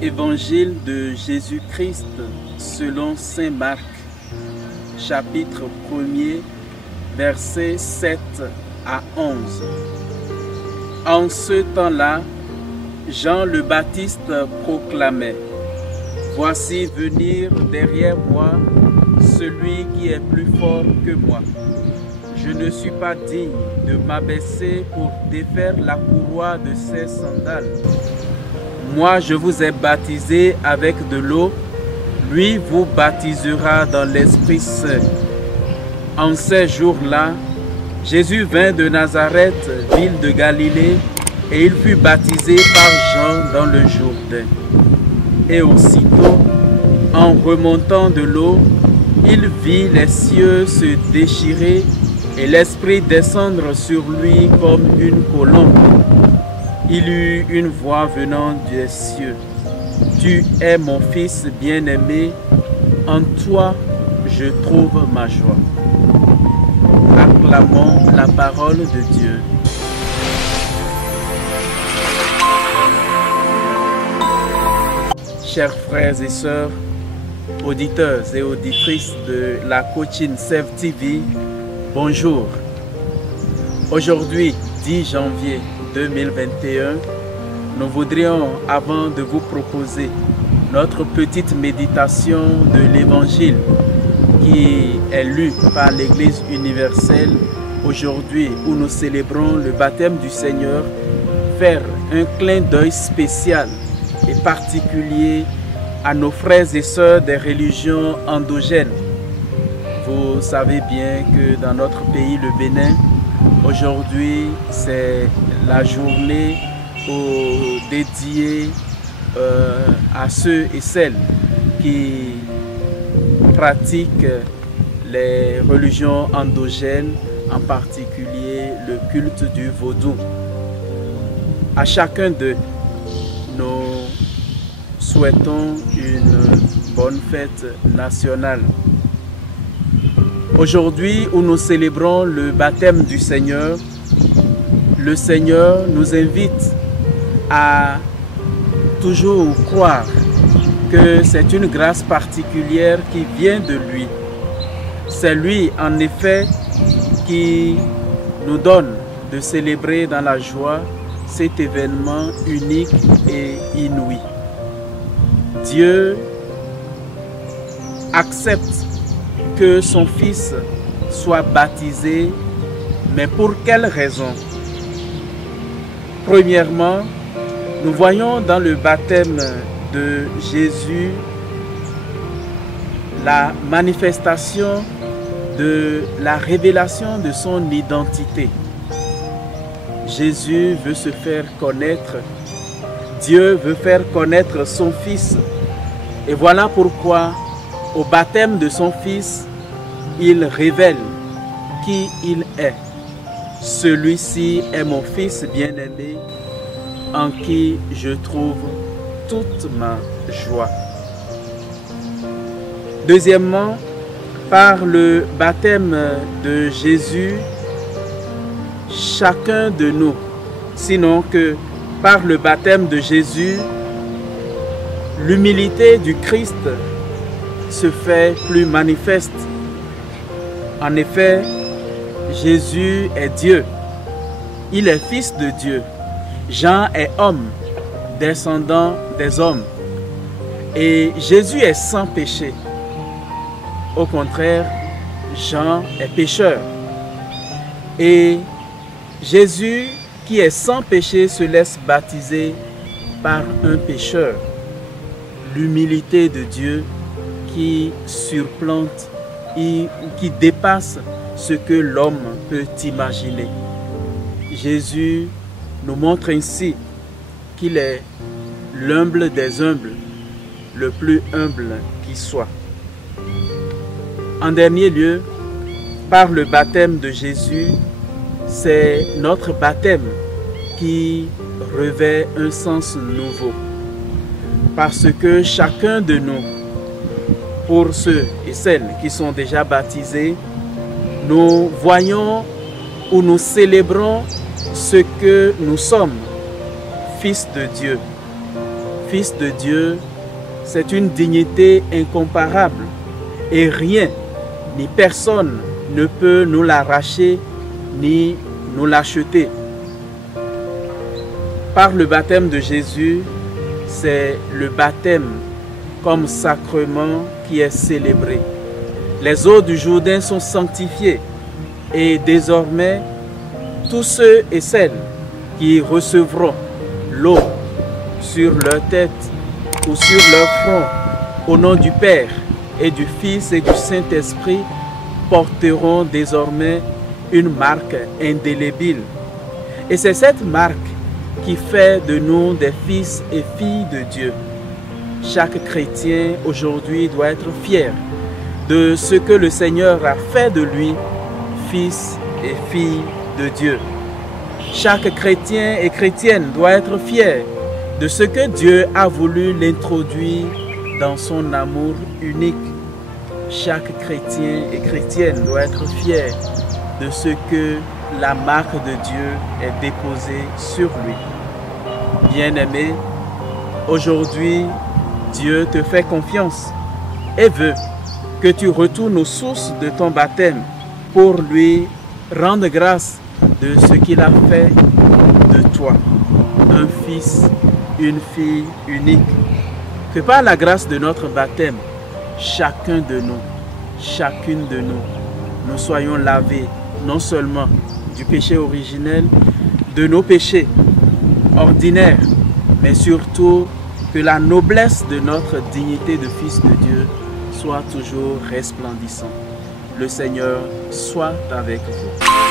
Évangile de Jésus-Christ selon saint Marc, chapitre 1er, versets 7 à 11. En ce temps-là, Jean le Baptiste proclamait: « Voici venir derrière moi celui qui est plus fort que moi. Je ne suis pas digne de m'abaisser pour défaire la courroie de ses sandales. Moi, je vous ai baptisé avec de l'eau, lui vous baptisera dans l'Esprit Saint. » En ces jours-là, Jésus vint de Nazareth, ville de Galilée, et il fut baptisé par Jean dans le Jourdain. Et aussitôt, en remontant de l'eau, il vit les cieux se déchirer et l'Esprit descendre sur lui comme une colombe. Il eut une voix venant des cieux: « Tu es mon Fils bien-aimé, en toi je trouve ma joie. » Acclamons la parole de Dieu. Chers frères et sœurs, auditeurs et auditrices de la Cochin Save TV, bonjour. Aujourd'hui, 10 janvier 2021, nous voudrions, avant de vous proposer notre petite méditation de l'Évangile qui est lue par l'Église universelle aujourd'hui où nous célébrons le baptême du Seigneur, faire un clin d'œil spécial et particulier à nos frères et sœurs des religions endogènes. Vous savez bien que dans notre pays, le Bénin, aujourd'hui, c'est la journée dédiée à ceux et celles qui pratiquent les religions endogènes, en particulier le culte du vaudou. À chacun d'eux, nous souhaitons une bonne fête nationale. Aujourd'hui, où nous célébrons le baptême du Seigneur, le Seigneur nous invite à toujours croire que c'est une grâce particulière qui vient de lui. C'est lui, en effet, qui nous donne de célébrer dans la joie cet événement unique et inouï. Dieu accepte que son Fils soit baptisé, mais pour quelle raison? Premièrement, nous voyons dans le baptême de Jésus la manifestation de la révélation de son identité. Jésus veut se faire connaître, Dieu veut faire connaître son Fils. Et voilà pourquoi, au baptême de son Fils, il révèle qui il est. Celui-ci est mon Fils bien-aimé, en qui je trouve toute ma joie. Deuxièmement, par le baptême de Jésus, chacun de nous, sinon que par le baptême de Jésus, l'humilité du Christ se fait plus manifeste. En effet, Jésus est Dieu. Il est Fils de Dieu. Jean est homme, descendant des hommes. Et Jésus est sans péché. Au contraire, Jean est pécheur. Et Jésus, qui est sans péché, se laisse baptiser par un pécheur. L'humilité de Dieu qui surplante et qui dépasse ce que l'homme peut imaginer. Jésus nous montre ainsi qu'il est l'humble des humbles, le plus humble qui soit. En dernier lieu, par le baptême de Jésus, c'est notre baptême qui revêt un sens nouveau. Parce que chacun de nous, pour ceux et celles qui sont déjà baptisés, nous voyons ou nous célébrons ce que nous sommes, fils de Dieu, Fils de Dieu, c'est une dignité incomparable et rien ni personne ne peut nous l'arracher ni nous l'acheter. Par le baptême de Jésus, c'est le baptême comme sacrement qui est célébré. Les eaux du Jourdain sont sanctifiées et désormais, tous ceux et celles qui recevront l'eau sur leur tête ou sur leur front, au nom du Père et du Fils et du Saint-Esprit, porteront désormais une marque indélébile. Et c'est cette marque qui fait de nous des fils et filles de Dieu. Chaque chrétien aujourd'hui doit être fier de ce que le Seigneur a fait de lui, fils et fille de Dieu. Chaque chrétien et chrétienne doit être fier de ce que Dieu a voulu l'introduire dans son amour unique. Chaque chrétien et chrétienne doit être fier de ce que la marque de Dieu est déposée sur lui. Bien-aimé, aujourd'hui, Dieu te fait confiance et veut que tu retournes aux sources de ton baptême pour lui rendre grâce de ce qu'il a fait de toi, un fils, une fille unique. Que par la grâce de notre baptême, chacun de nous, chacune de nous, nous soyons lavés non seulement du péché originel, de nos péchés ordinaires, mais surtout que la noblesse de notre dignité de fils de Dieu soit toujours resplendissante. Le Seigneur soit avec vous.